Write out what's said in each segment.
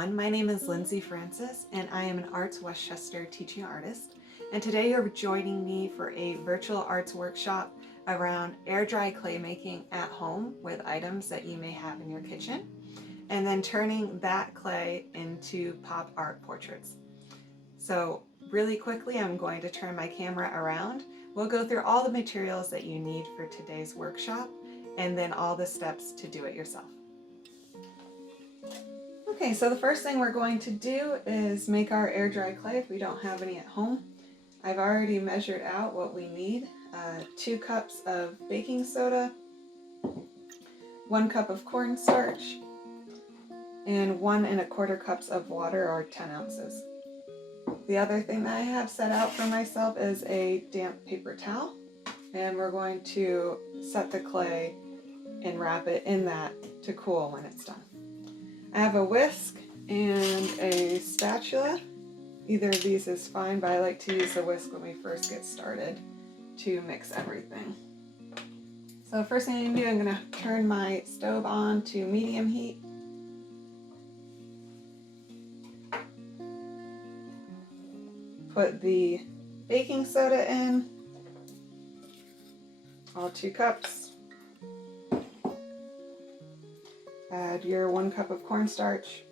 everyone, my name is Lindsey Francis and I am an ArtsWestchester teaching artist, and today you're joining me for a virtual arts workshop around air dry clay making at home with items that you may have in your kitchen, and then turning that clay into pop art portraits. So really quickly I'm going to turn my camera around. We'll go through all the materials that you need for today's workshop and then all the steps to do it yourself. Okay, so the first thing we're going to do is make our air dry clay if we don't have any at home. I've already measured out what we need. 2 cups of baking soda, 1 cup of cornstarch, and 1 1/4 cups of water, or 10 ounces. The other thing that I have set out for myself is a damp paper towel, and we're going to set the clay and wrap it in that to cool when it's done. I have a whisk and a spatula. Either of these is fine, but I like to use the whisk when we first get started to mix everything. So first thing I'm going to do, I'm going to turn my stove on to medium heat. Put the baking soda in, all 2 cups. Add your 1 cup of cornstarch.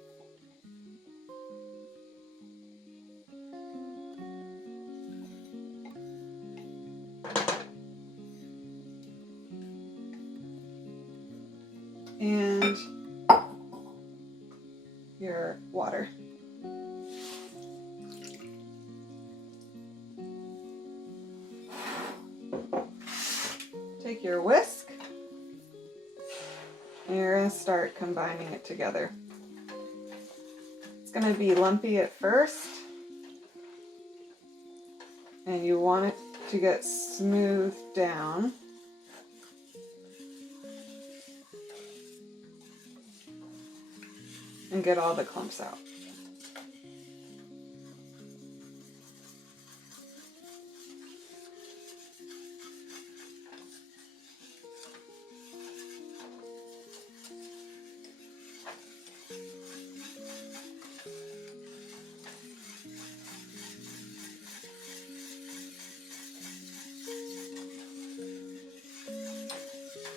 And your water. Take your whisk and you're going to start combining it together. It's going to be lumpy at first, and you want it to get smoothed down. And get all the clumps out.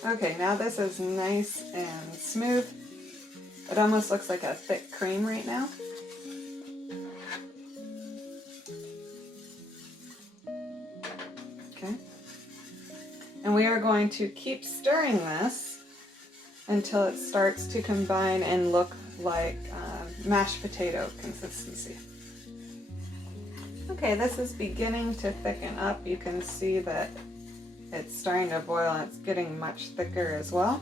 Okay, now this is nice and smooth. It almost looks like a thick cream right now. Okay. And we are going to keep stirring this until it starts to combine and look like mashed potato consistency. Okay, this is beginning to thicken up. You can see that it's starting to boil and it's getting much thicker as well.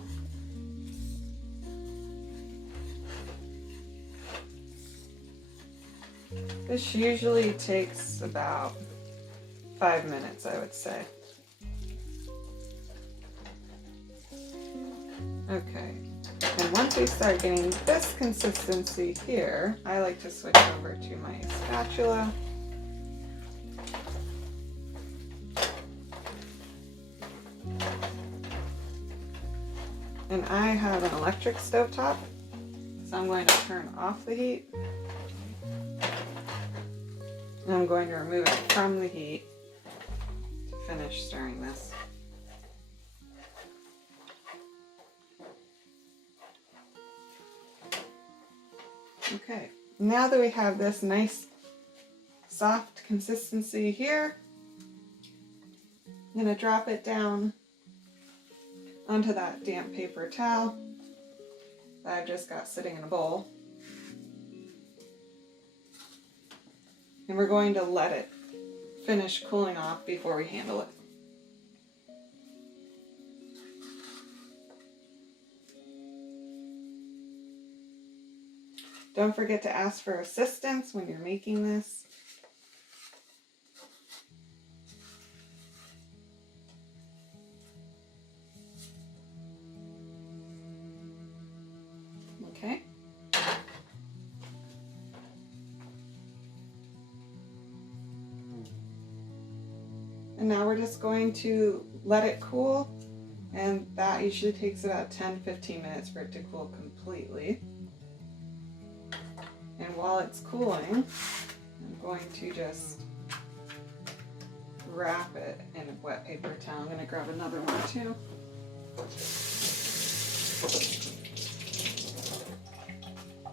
This usually takes about 5 minutes, I would say. Okay, and once we start getting this consistency here, I like to switch over to my spatula. And I have an electric stovetop, so I'm going to turn off the heat. And I'm going to remove it from the heat to finish stirring this. Okay, now that we have this nice soft consistency here, I'm going to drop it down onto that damp paper towel that I've just got sitting in a bowl. And we're going to let it finish cooling off before we handle it. Don't forget to ask for assistance when you're making this. Okay. And now we're just going to let it cool, and that usually takes about 10-15 minutes for it to cool completely. And while it's cooling, I'm going to just wrap it in a wet paper towel. I'm going to grab another one too.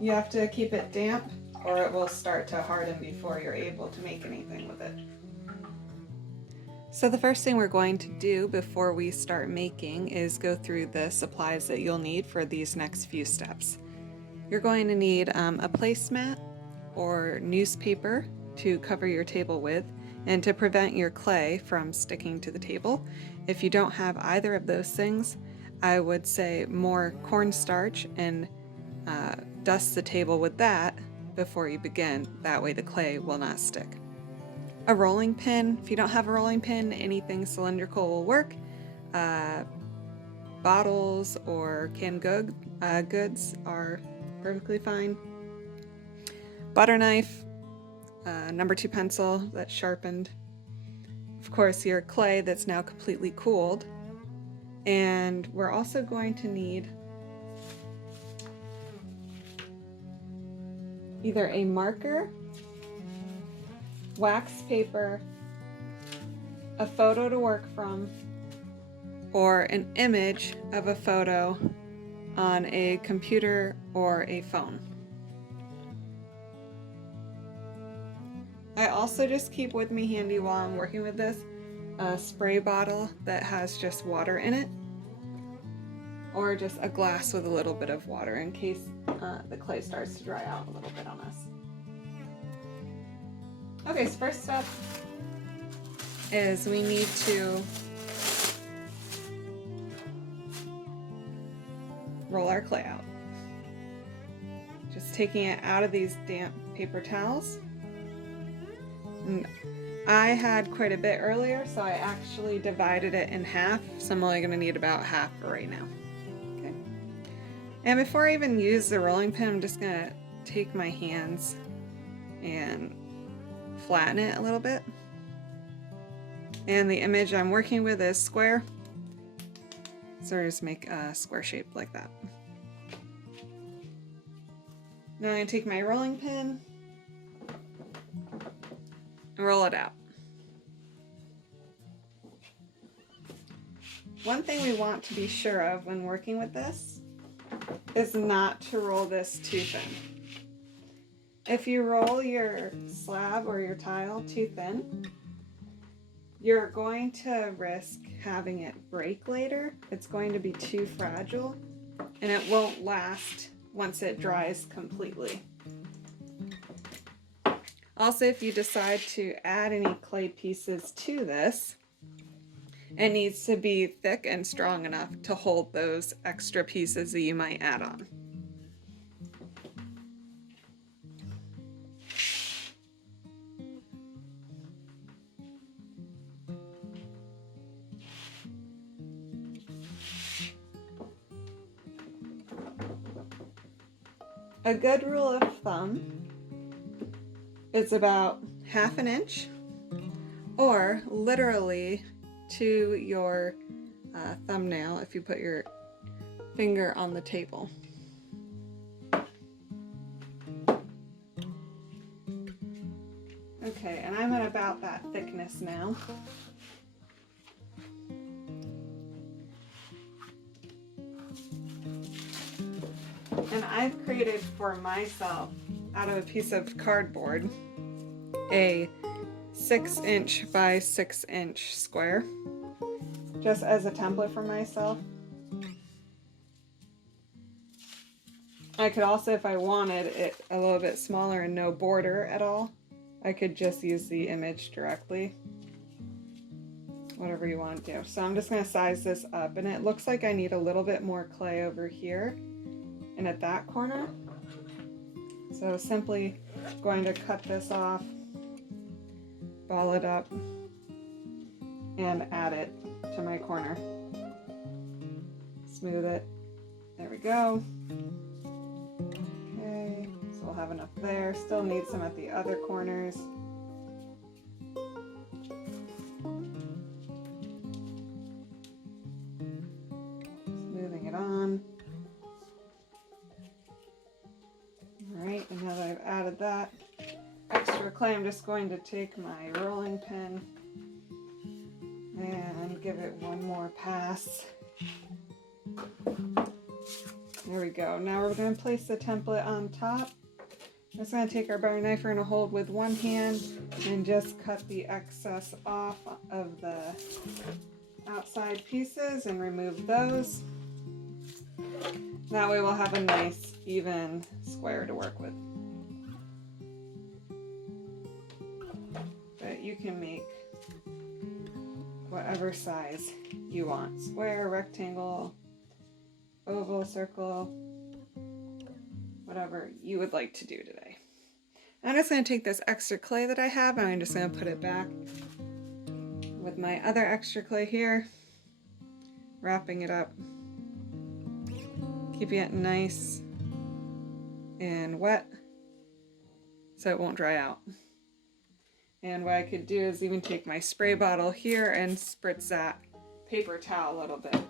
You have to keep it damp or it will start to harden before you're able to make anything with it. So the first thing we're going to do before we start making is go through the supplies that you'll need for these next few steps. You're going to need a placemat or newspaper to cover your table with and to prevent your clay from sticking to the table. If you don't have either of those things, I would say more cornstarch and dust the table with that before you begin. That way the clay will not stick. A rolling pin. If you don't have a rolling pin, anything cylindrical will work. Bottles or canned goods are perfectly fine. Butter knife, number 2 pencil that's sharpened. Of course, your clay that's now completely cooled. And we're also going to need either a marker, wax paper, a photo to work from, or an image of a photo on a computer or a phone. I also just keep with me handy while I'm working with this a spray bottle that has just water in it, or just a glass with a little bit of water in case the clay starts to dry out a little bit on us. Okay, so first step is we need to roll our clay out. Just taking it out of these damp paper towels. And I had quite a bit earlier, so I actually divided it in half, so I'm only going to need about half for right now. Okay. And before I even use the rolling pin, I'm just going to take my hands and flatten it a little bit. And the image I'm working with is square, so just make a square shape like that. Now I'm going to take my rolling pin and roll it out. One thing we want to be sure of when working with this is not to roll this too thin. If you roll your slab or your tile too thin, you're going to risk having it break later. It's going to be too fragile and it won't last once it dries completely. Also, if you decide to add any clay pieces to this, it needs to be thick and strong enough to hold those extra pieces that you might add on. A good rule of thumb is about 1/2 inch, or literally to your thumbnail if you put your finger on the table. Okay, and I'm at about that thickness now. And I've created for myself, out of a piece of cardboard, a 6" by 6" square, just as a template for myself. I could also, if I wanted it a little bit smaller and no border at all, I could just use the image directly. Whatever you want to do. So I'm just going to size this up, and it looks like I need a little bit more clay over here and at that corner. So simply going to cut this off, ball it up, and add it to my corner. Smooth it. There we go. Okay, so we'll have enough there. Still need some at the other corners. Smoothing it on. Alright, and now that I've clay, I'm just going to take my rolling pin and give it one more pass. There we go. Now we're going to place the template on top. I'm just going to take our butter knife, we're going to hold with one hand and just cut the excess off of the outside pieces and remove those. That way we'll have a nice even square to work with. But you can make whatever size you want. Square, rectangle, oval, circle, whatever you would like to do today. I'm just going to take this extra clay that I have and I'm just going to put it back with my other extra clay here, wrapping it up, keeping it nice and wet so it won't dry out. And what I could do is even take my spray bottle here and spritz that paper towel a little bit.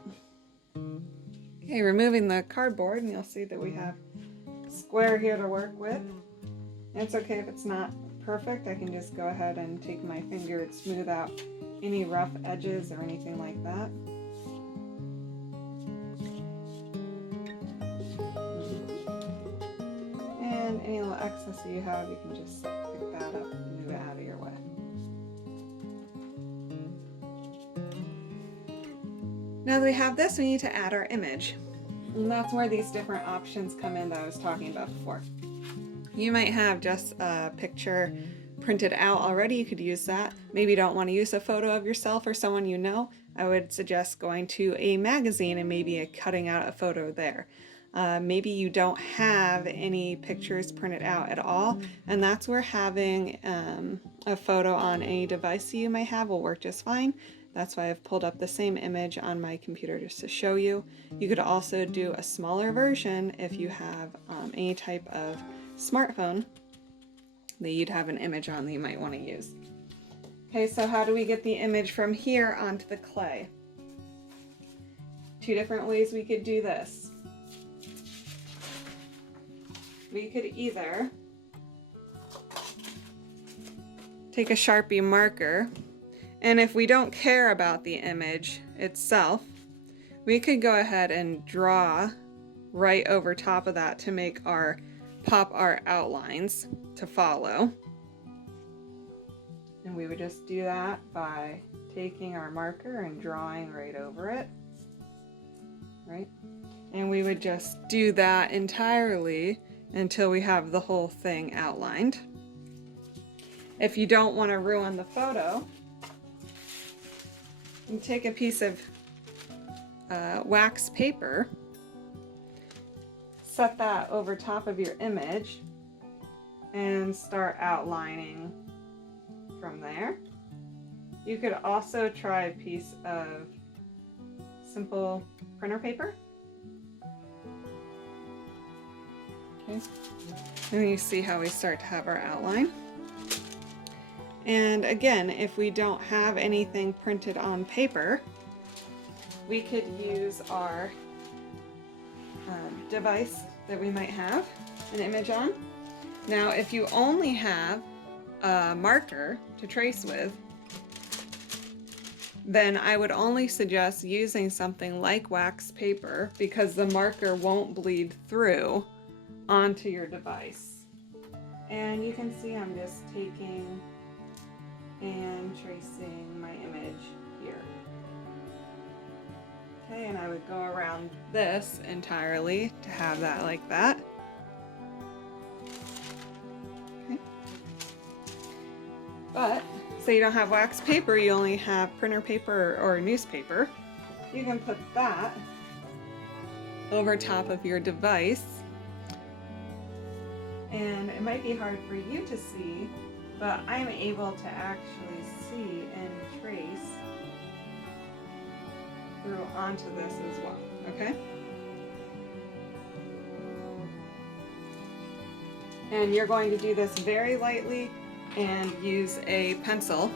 Okay, removing the cardboard, and you'll see that we have a square here to work with. And it's okay if it's not perfect. I can just go ahead and take my finger and smooth out any rough edges or anything like that. And any little excess that you have, you can just pick that up and move it out of your way. Now that we have this, we need to add our image. And that's where these different options come in that I was talking about before. You might have just a picture printed out already. You could use that. Maybe you don't want to use a photo of yourself or someone you know. I would suggest going to a magazine and maybe cutting out a photo there. Maybe you don't have any pictures printed out at all, and that's where having a photo on any device you might have will work just fine. That's why I've pulled up the same image on my computer just to show you. You could also do a smaller version if you have any type of smartphone that you'd have an image on that you might want to use. Okay, so how do we get the image from here onto the clay? Two different ways we could do this. We could either take a Sharpie marker, and if we don't care about the image itself, we could go ahead and draw right over top of that to make our pop art outlines to follow. And we would just do that by taking our marker and drawing right over it, right? And we would just do that entirely until we have the whole thing outlined. If you don't want to ruin the photo, you take a piece of wax paper, set that over top of your image, and start outlining from there. You could also try a piece of simple printer paper. Okay. And you see how we start to have our outline. And again, if we don't have anything printed on paper, we could use our device that we might have an image on. Now, if you only have a marker to trace with, then I would only suggest using something like wax paper because the marker won't bleed through onto your device. And you can see I'm just taking and tracing my image here. Okay, and I would go around this entirely to have that like that. Okay. But, say you don't have wax paper, you only have printer paper or newspaper, you can put that over top of your device. And it might be hard for you to see, but I'm able to actually see and trace through onto this as well, okay? And you're going to do this very lightly and use a pencil,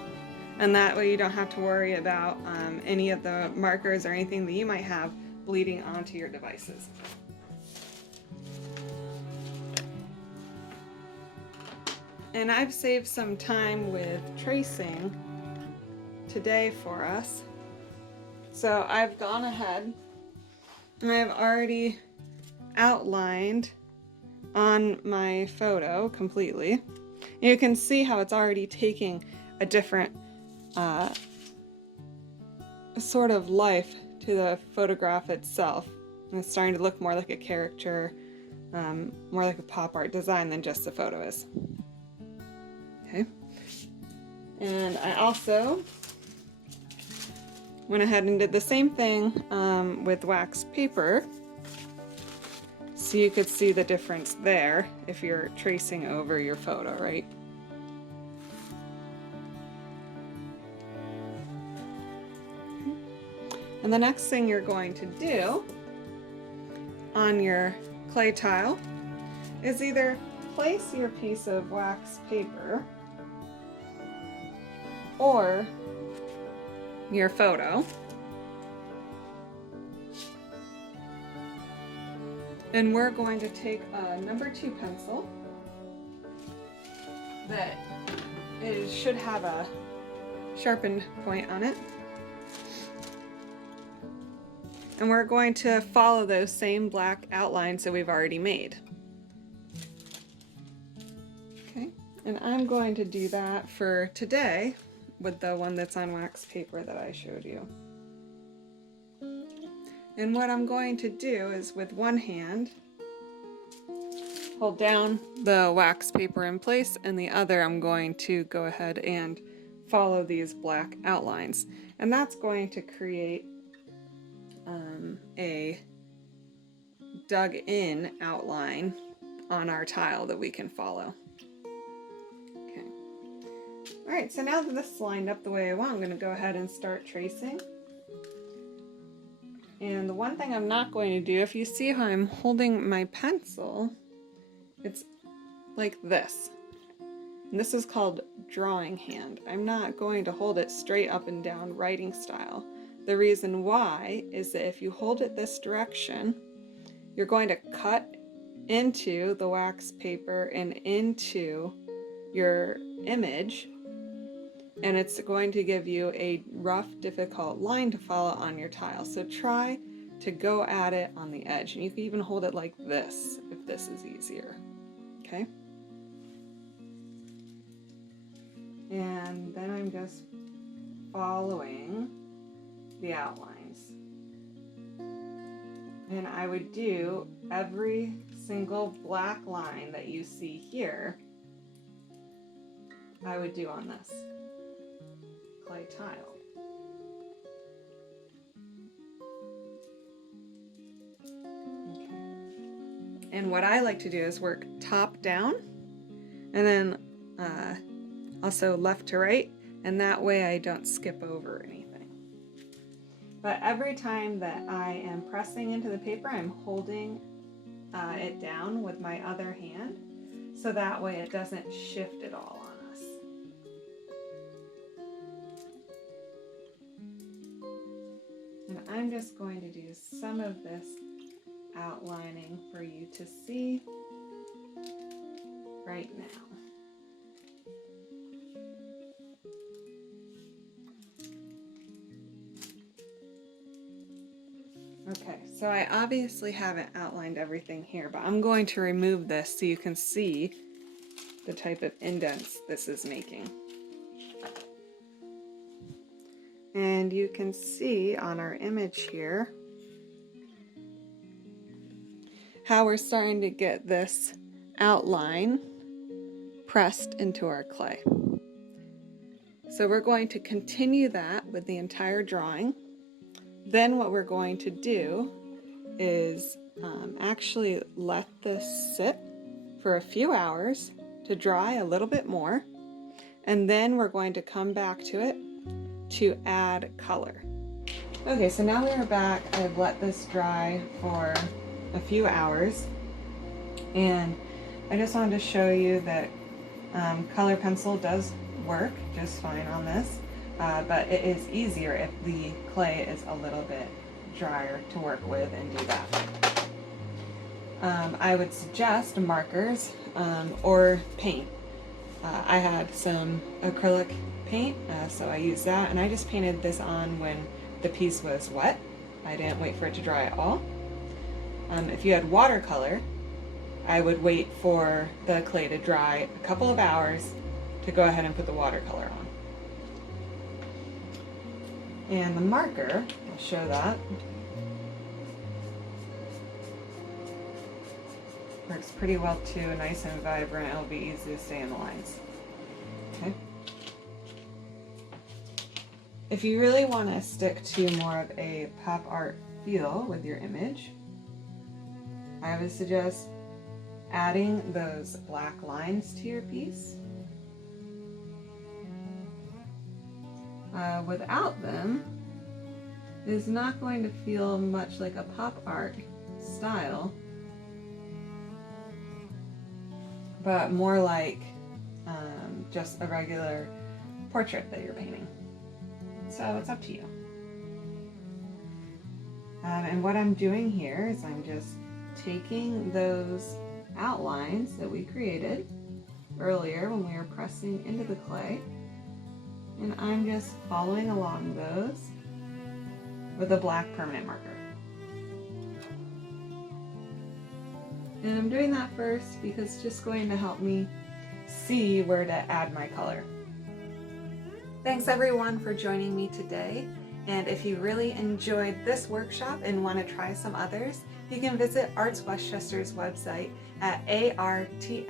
and that way you don't have to worry about any of the markers or anything that you might have bleeding onto your devices. And I've saved some time with tracing today for us. So I've gone ahead and I've already outlined on my photo completely. You can see how it's already taking a different sort of life to the photograph itself. And it's starting to look more like a character, more like a pop art design than just the photo is. Okay. And I also went ahead and did the same thing with wax paper. So you could see the difference there if you're tracing over your photo, right? And the next thing you're going to do on your clay tile is either place your piece of wax paper or your photo, and we're going to take a number 2 pencil that should have a sharpened point on it, and we're going to follow those same black outlines that we've already made. Okay, and I'm going to do that for today with the one that's on wax paper that I showed you. And what I'm going to do is with one hand hold down the wax paper in place, and the other I'm going to go ahead and follow these black outlines. And that's going to create a dug in outline on our tile that we can follow. Okay. All right, so now that this is lined up the way I want, I'm going to go ahead and start tracing. And the one thing I'm not going to do, if you see how I'm holding my pencil, it's like this. And this is called drawing hand. I'm not going to hold it straight up and down writing style. The reason why is that if you hold it this direction, you're going to cut into the wax paper and into your image, and it's going to give you a rough, difficult line to follow on your tile. So try to go at it on the edge, and you can even hold it like this if this is easier. Okay? And then I'm just following the outlines. And I would do every single black line that you see here, I would do on this clay tile. Okay. And what I like to do is work top down and then also left to right, and that way I don't skip over anything. But every time that I am pressing into the paper, I'm holding it down with my other hand, so that way it doesn't shift at all on us. And I'm just going to do some of this outlining for you to see right now. Okay, so I obviously haven't outlined everything here, but I'm going to remove this so you can see the type of indents this is making. And you can see on our image here how we're starting to get this outline pressed into our clay. So we're going to continue that with the entire drawing. Then what we're going to do is actually let this sit for a few hours to dry a little bit more, and then we're going to come back to it to add color. Okay, so now we are back. I've let this dry for a few hours, and I just wanted to show you that color pencil does work just fine on this. But it is easier if the clay is a little bit drier to work with and do that. I would suggest markers or paint. I had some acrylic paint, so I used that, and I just painted this on when the piece was wet. I didn't wait for it to dry at all. If you had watercolor, I would wait for the clay to dry a couple of hours to go ahead and put the watercolor on. And the marker, I'll show that. Works pretty well too, nice and vibrant. It'll be easy to stay in the lines. Okay. If you really want to stick to more of a pop art feel with your image, I would suggest adding those black lines to your piece. Without them, it is not going to feel much like a pop art style, but more like just a regular portrait that you're painting. So it's up to you. And what I'm doing here is I'm just taking those outlines that we created earlier when we were pressing into the clay, and I'm just following along those with a black permanent marker. And I'm doing that first because it's just going to help me see where to add my color. Thanks everyone for joining me today. And if you really enjoyed this workshop and want to try some others, you can visit ArtsWestchester's website at artsw.org.